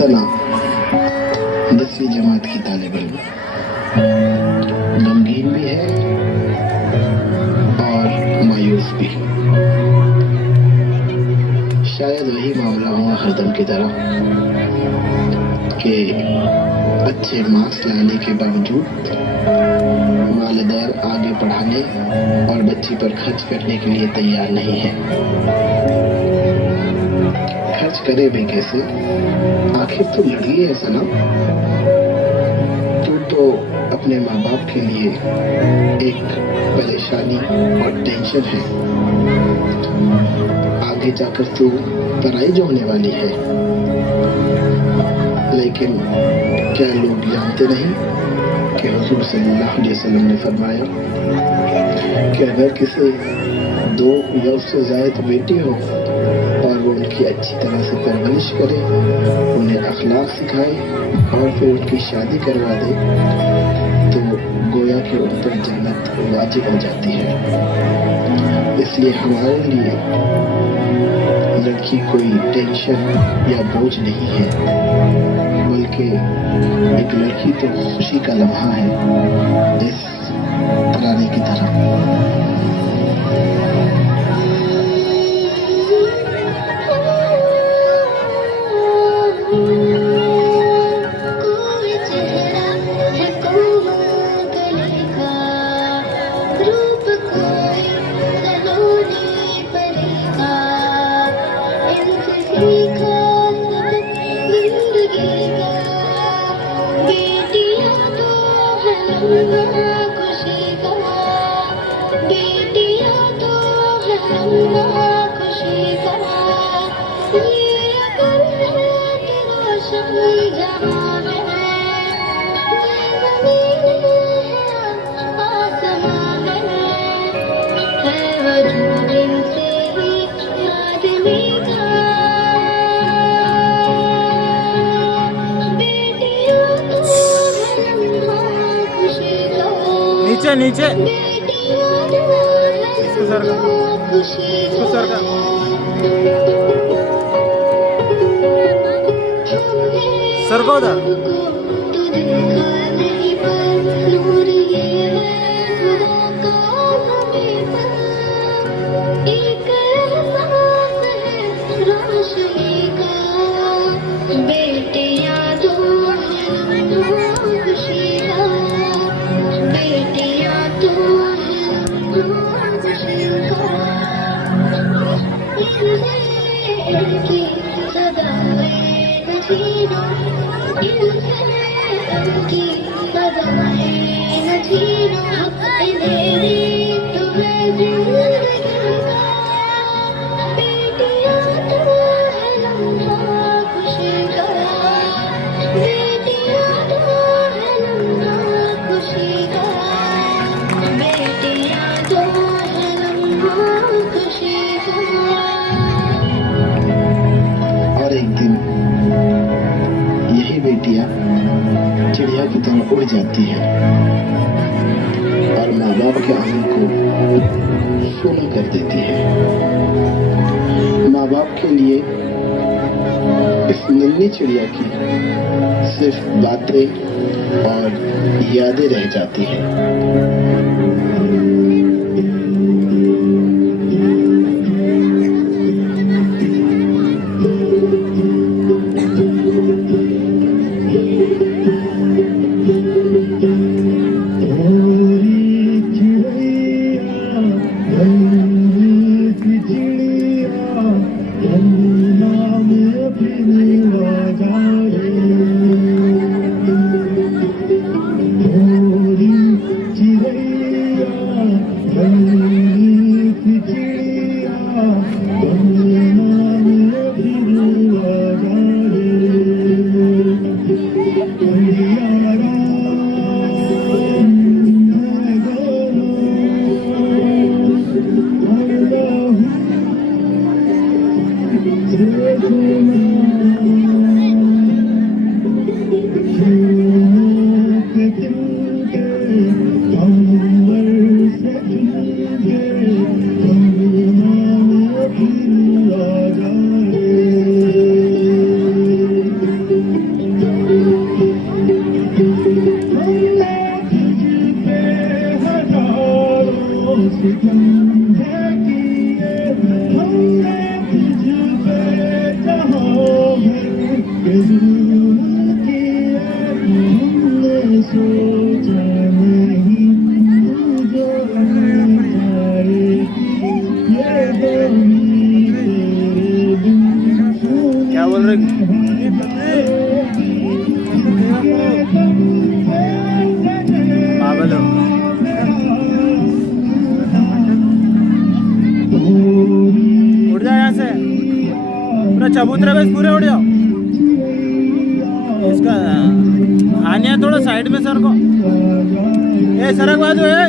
सना 10वीं जमात की तालिब इल्म, गमगीन भी है और मायूस भी। शायद वही मामला हुआ हरदम की तरह कि अच्छे मार्क्स लाने के बावजूद वालिदैन आगे पढ़ाने और बच्ची पर खर्च करने के लिए तैयार नहीं है। खर्च करे भी कैसे? आखिर तो लड़की है सना, तू तो अपने माँ बाप के लिए एक परेशानी और टेंशन है। आगे जाकर तू पराई जो होने वाली है। लेकिन क्या लोग जानते नहीं कि हुजूर सल्लल्लाहु अलैहि वसल्लम ने फरमाया कि अगर किसी 2 या उससे ज़ायद बेटी हो और वो उनकी अच्छी तरह से परवरिश करे, उन्हें अखलाक सिखाए और फिर उनकी शादी करवा दे, तो गोया कि उन पर जन्नत वाजिब हो जाती है। इसलिए हमारे लिए लड़की कोई टेंशन या बोझ नहीं है, बल्कि एक लड़की तो खुशी का लम्हा है, इस तराने की तरह। नीचे नीचे इसको सरका सरको उधर। और एक दिन यही बेटियां चिड़िया की तरह उड़ जाती है और माँ बाप के आंगन को सोना कर देती है। माँ बाप के लिए इस नन्ही चिड़िया की सिर्फ बातें और यादें रह जाती हैं। Today पागल हो। उड़ जाओ यहाँ से, पूरा चबूतरा बेस पूरे उड़ जाओ। इसका हानिया थोड़ा साइड में सर को, ए सरक बाजू है।